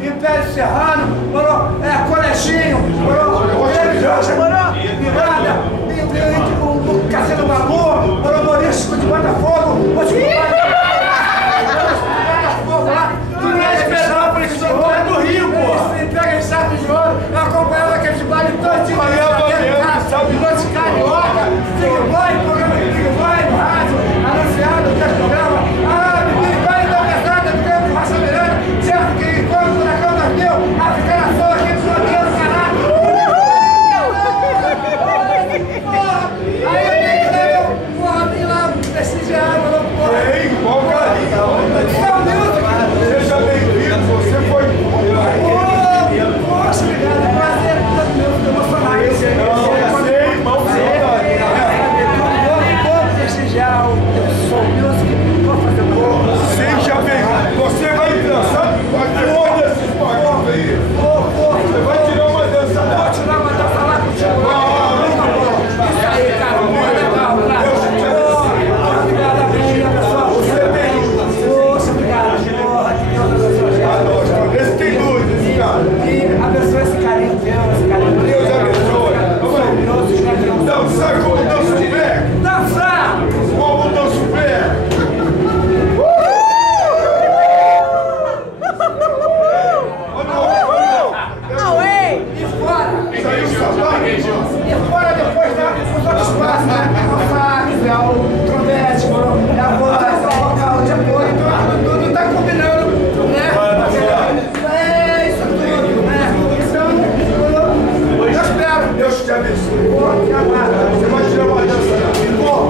Império Serrano, Colechinho, Miranda, o Cassino Babu, humorístico de Botafogo, do Rio, pô! Entrega em chave de ouro, eu acompanhava aqueles bares todinhos, noite carioca, Big Boy, programa de Big Boy no rádio, anunciado no programa. Big Boy da pesada, do campo de Rocha Miranda, certo que quando o Furacão 2000, a ficação aqui do Sorteio do Canal. Aí eu tenho que dar meu lá prestigiar, meu porra. Ei, igual carinho. Seja bem-vindo, você foi. Poxa, obrigado, é prazer, todo meu emocionado. Vou prestigiar o Soul Music, vou fazer uma coisa. Seja bem-vindo, você vai dançar todos esses pagões aí. Você vai tirar uma dança lá. Vou tirar uma dança lá contigo. Isso aí, cara, muito legal, obrigado, pessoal. Você tem luz. Poxa, obrigado, porra, que Deus abençoe. Esse tem luz, esse cara. E abençoe esse carinho teu, esse carinho. Deus abençoe. Dançar como dança o pé. Dançar! Como dança o pé. E fora! Saiu o sapato. E fora depois, né? Os outros passos, né? O sax, o trompete, a voz, o vocal de apoio, tudo tá combinando, né? É isso tudo, né? Então, eu espero. Deus te abençoe. Pô, que amado. Você vai tirar uma dança. Vou.